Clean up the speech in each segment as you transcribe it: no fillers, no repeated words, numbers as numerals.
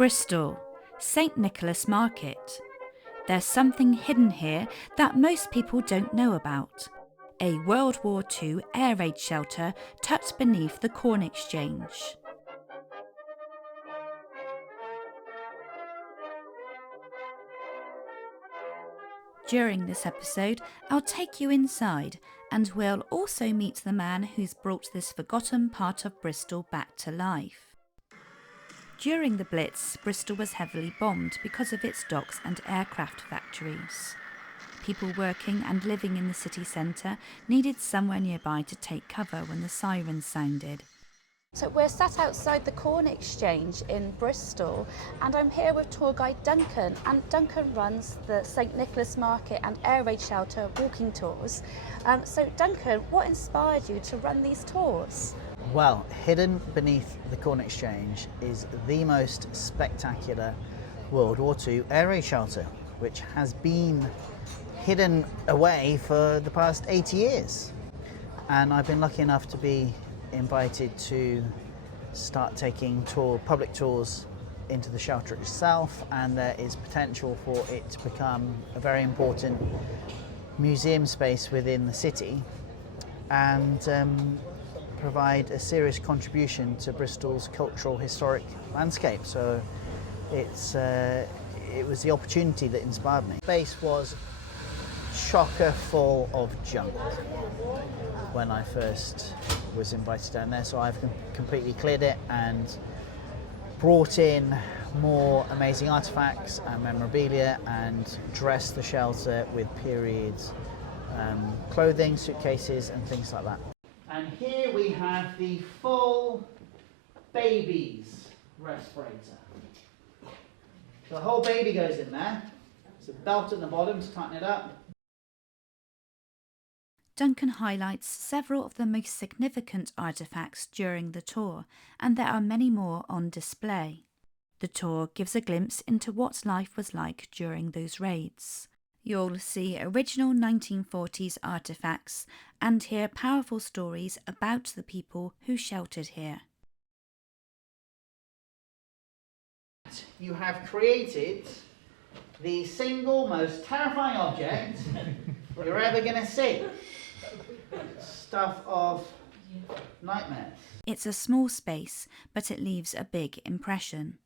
Bristol, St Nicholas Market. There's something hidden here that most people don't know about. A World War II air raid shelter tucked beneath the Corn Exchange. During this episode, I'll take you inside, and we'll also meet the man who's brought this forgotten part of Bristol back to life. During the Blitz, Bristol was heavily bombed because of its docks and aircraft factories. People working and living in the city centre needed somewhere nearby to take cover when the sirens sounded. So we're sat outside the Corn Exchange in Bristol, and I'm here with tour guide Duncan, and Duncan runs the St Nicholas Market and Air Raid Shelter walking tours. So Duncan, what inspired you to run these tours? Well, hidden beneath the Corn Exchange is the most spectacular World War II air raid shelter, which has been hidden away for the past 80 years. And I've been lucky enough to be invited to start taking public tours into the shelter itself, and there is potential for it to become a very important museum space within the city and provide a serious contribution to Bristol's cultural historic landscape. So it was the opportunity that inspired me. The space was chocker full of junk when I first was invited down there, so I've completely cleared it and brought in more amazing artefacts and memorabilia and dressed the shelter with period clothing, suitcases and things like that. And here we have the full baby's respirator. So the whole baby goes in there. There's a belt at the bottom to tighten it up. Duncan highlights several of the most significant artefacts during the tour, and there are many more on display. The tour gives a glimpse into what life was like during those raids. You'll see original 1940s artefacts and hear powerful stories about the people who sheltered here. You have created the single most terrifying object you're ever going to see. Stuff of nightmares. It's a small space, but it leaves a big impression.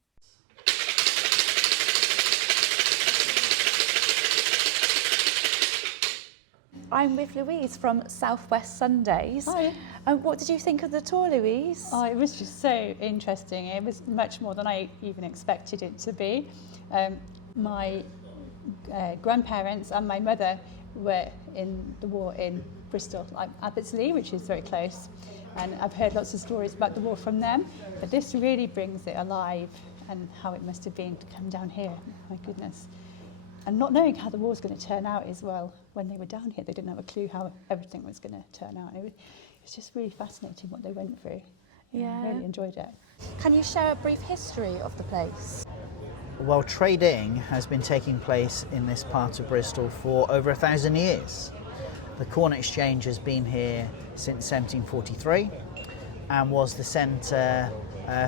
I'm with Louise from Southwest Sundays. Hi. What did you think of the tour, Louise? Oh, it was just so interesting. It was much more than I even expected it to be. My grandparents and my mother were in the war in Bristol, like Abbottsley, which is very close. And I've heard lots of stories about the war from them, but this really brings it alive and how it must have been to come down here. My goodness. And not knowing how the war was going to turn out as well. When they were down here, they didn't have a clue how everything was going to turn out. It was just really fascinating what they went through. Yeah. I really enjoyed it. Can you share a brief history of the place? Well, trading has been taking place in this part of Bristol for over 1,000 years. The Corn Exchange has been here since 1743 and was the centre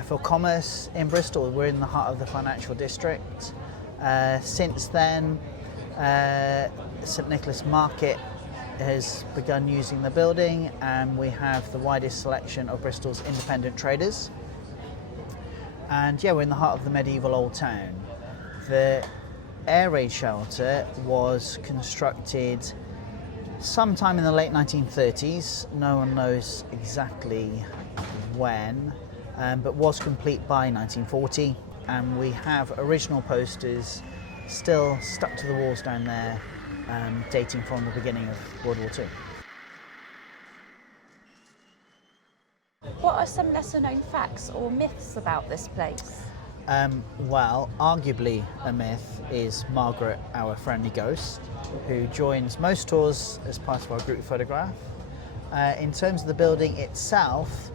for commerce in Bristol. We're in the heart of the financial district. Since then, St Nicholas Market has begun using the building, and we have the widest selection of Bristol's independent traders. And yeah, we're in the heart of the medieval old town. The air raid shelter was constructed sometime in the late 1930s. No one knows exactly when, but was complete by 1940. And we have original posters still stuck to the walls down there, dating from the beginning of World War II. What are some lesser known facts or myths about this place? Well, arguably a myth is Margaret, our friendly ghost, who joins most tours as part of our group photograph. In terms of the building itself,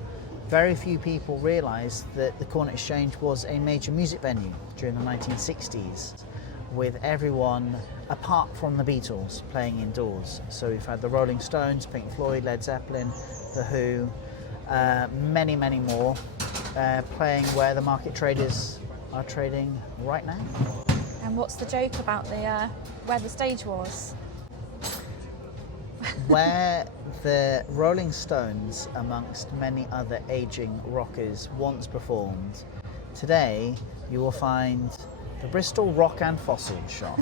very few people realise that the Corn Exchange was a major music venue during the 1960s, with everyone apart from the Beatles playing indoors. So we've had the Rolling Stones, Pink Floyd, Led Zeppelin, The Who, many more, playing where the market traders are trading right now. And what's the joke about the where the stage was? Where the Rolling Stones, amongst many other aging rockers, once performed, today you will find the Bristol Rock and Fossil Shop,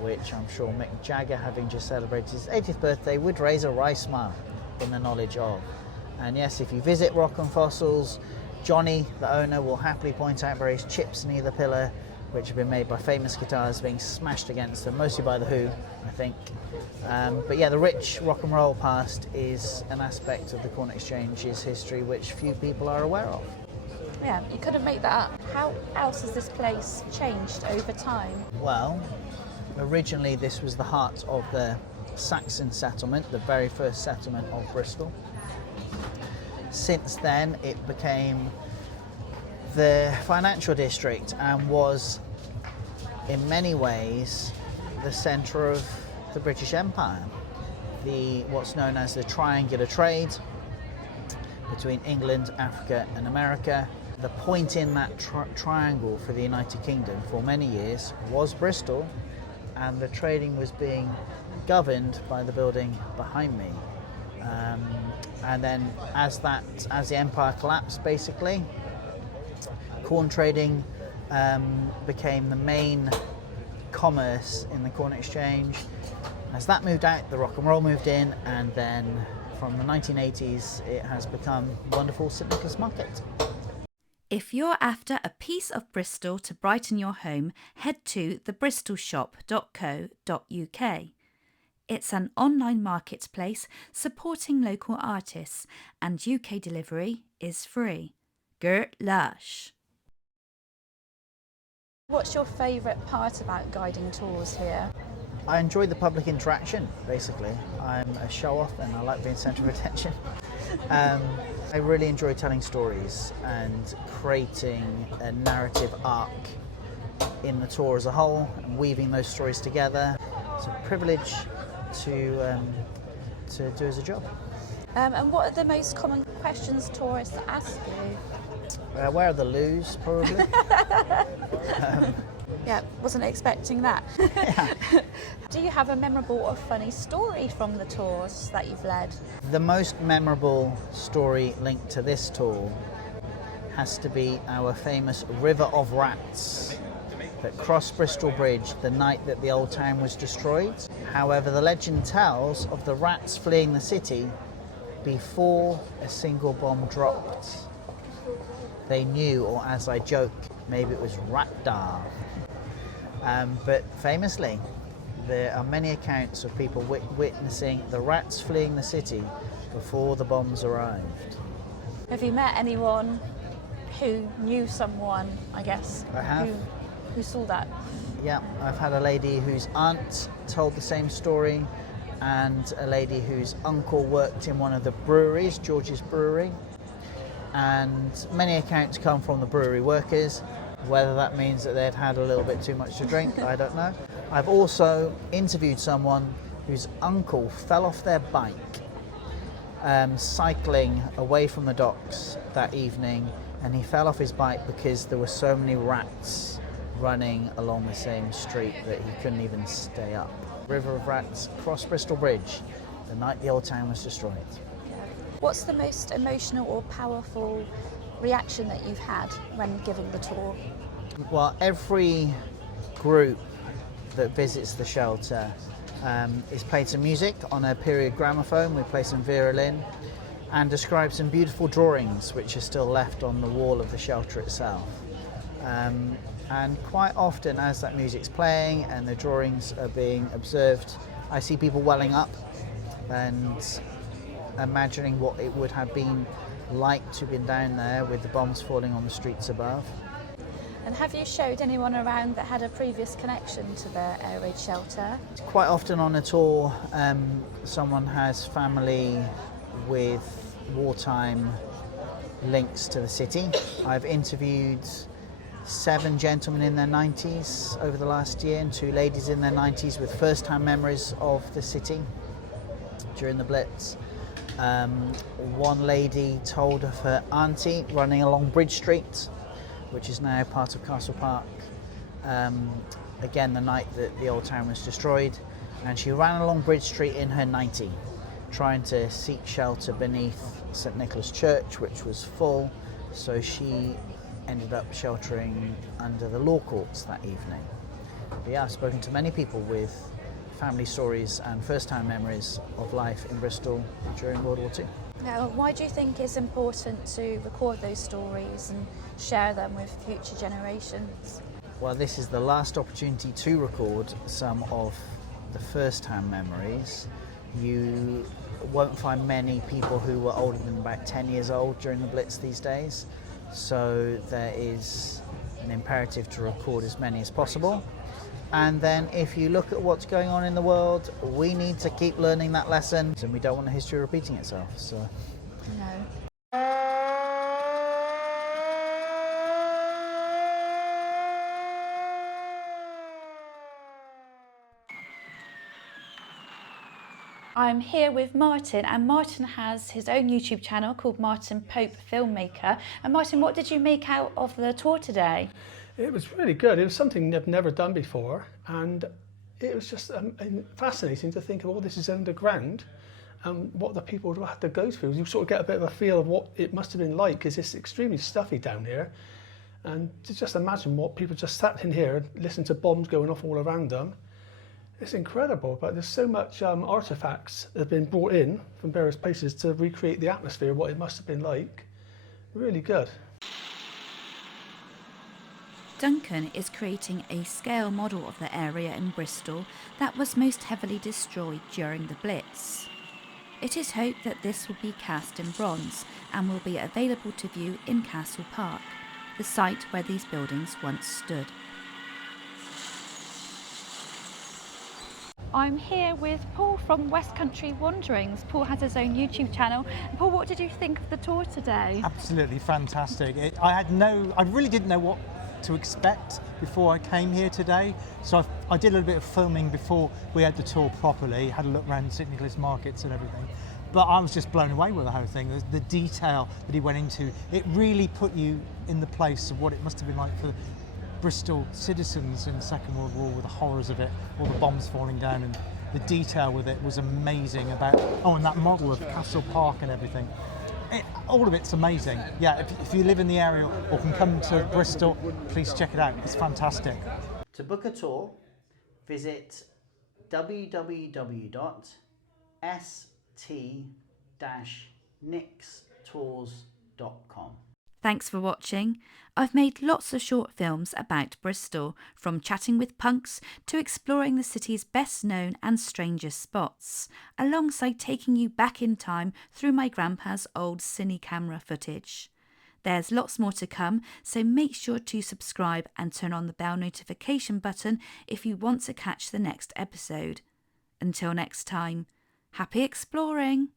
which I'm sure Mick Jagger, having just celebrated his 80th birthday, would raise a wry smile in the knowledge of. And yes, if you visit Rock and Fossils, Johnny, the owner, will happily point out various chips near the pillar, which have been made by famous guitars being smashed against them, mostly by The Who, I think. But yeah, the rich rock and roll past is an aspect of the Corn Exchange's history which few people are aware of. Yeah, you couldn't make that up. How else has this place changed over time? Well, originally this was the heart of the Saxon settlement, the very first settlement of Bristol. Since then, it became the financial district and was, in many ways, the centre of the British Empire. What's known as the triangular trade between England, Africa and America. The point in that triangle for the United Kingdom for many years was Bristol, and the trading was being governed by the building behind me. And then as the empire collapsed, basically, corn trading became the main commerce in the Corn Exchange. As that moved out, the rock and roll moved in, and then from the 1980s it has become wonderful St Nicholas Market. If you're after a piece of Bristol to brighten your home, head to thebristolshop.co.uk. It's an online marketplace supporting local artists, and UK delivery is free. Gert Lush. What's your favourite part about guiding tours here? I enjoy the public interaction, basically. I'm a show-off and I like being centre of attention. I really enjoy telling stories and creating a narrative arc in the tour as a whole and weaving those stories together. It's a privilege to do as a job. And what are the most common questions tourists ask you? Where are the loos, probably? Yeah, wasn't expecting that. Yeah. Do you have a memorable or funny story from the tours that you've led? The most memorable story linked to this tour has to be our famous River of Rats that crossed Bristol Bridge the night that the old town was destroyed. However, the legend tells of the rats fleeing the city before a single bomb dropped. They knew, or as I joke, maybe it was Ratdar. But famously, there are many accounts of people witnessing the rats fleeing the city before the bombs arrived. Have you met anyone who knew someone, I guess, I have. who saw that? Yeah, I've had a lady whose aunt told the same story, and a lady whose uncle worked in one of the breweries, George's Brewery. And many accounts come from the brewery workers. Whether that means that they'd had a little bit too much to drink, I don't know. I've also interviewed someone whose uncle fell off their bike cycling away from the docks that evening, and he fell off his bike because there were so many rats running along the same street that he couldn't even stay up. River of Rats crossed Bristol Bridge the night the old town was destroyed. What's the most emotional or powerful reaction that you've had when giving the tour? Well, every group that visits the shelter is played some music on a period gramophone. We play some Vera Lynn and describe some beautiful drawings which are still left on the wall of the shelter itself. And quite often, as that music's playing and the drawings are being observed, I see people welling up and imagining what it would have been like to have been down there with the bombs falling on the streets above. And have you showed anyone around that had a previous connection to the air raid shelter? Quite often on a tour, someone has family with wartime links to the city. I've interviewed 7 gentlemen in their 90s over the last year and 2 ladies in their 90s with first-hand memories of the city during the Blitz. One lady told of her auntie running along Bridge Street which is now part of Castle Park. Again, the night that the old town was destroyed, and she ran along Bridge Street in her 90, trying to seek shelter beneath St Nicholas Church, which was full, so she ended up sheltering under the law courts that evening. But yeah, I've spoken to many people with family stories and first-hand memories of life in Bristol during World War II. Now, why do you think it's important to record those stories and share them with future generations? Well, this is the last opportunity to record some of the first-hand memories. You won't find many people who were older than about 10 years old during the Blitz these days, so there is an imperative to record as many as possible. And then if you look at what's going on in the world, we need to keep learning that lesson, and we don't want the history repeating itself. So. No. I'm here with Martin, and Martin has his own YouTube channel called Martin Pope Filmmaker. And Martin, what did you make out of the tour today? It was really good. It was something I've never done before, and it was just fascinating to think of all this is underground and what the people would have to go through. You sort of get a bit of a feel of what it must have been like, because it's extremely stuffy down here, and to just imagine what people just sat in here and listened to bombs going off all around them. It's incredible, but there's so much artefacts that have been brought in from various places to recreate the atmosphere, what it must have been like. Really good. Duncan is creating a scale model of the area in Bristol that was most heavily destroyed during the Blitz. It is hoped that this will be cast in bronze and will be available to view in Castle Park, the site where these buildings once stood. I'm here with Paul from West Country Wanderings. Paul has his own YouTube channel. Paul, what did you think of the tour today? Absolutely fantastic. I really didn't know what to expect before I came here today. So I did a little bit of filming before we had the tour properly, had a look around St Nicholas markets and everything. But I was just blown away with the whole thing. The detail that he went into, it really put you in the place of what it must have been like for Bristol citizens in the Second World War, with the horrors of it, all the bombs falling down, and the detail with it was amazing about, and that model of Castle Park and everything. All of it's amazing. Yeah, if you live in the area or can come to Bristol, please check it out. It's fantastic. To book a tour, visit www.st-nixtours.com. Thanks for watching. I've made lots of short films about Bristol, from chatting with punks to exploring the city's best known and strangest spots, alongside taking you back in time through my grandpa's old cine camera footage. There's lots more to come, so make sure to subscribe and turn on the bell notification button if you want to catch the next episode. Until next time, happy exploring!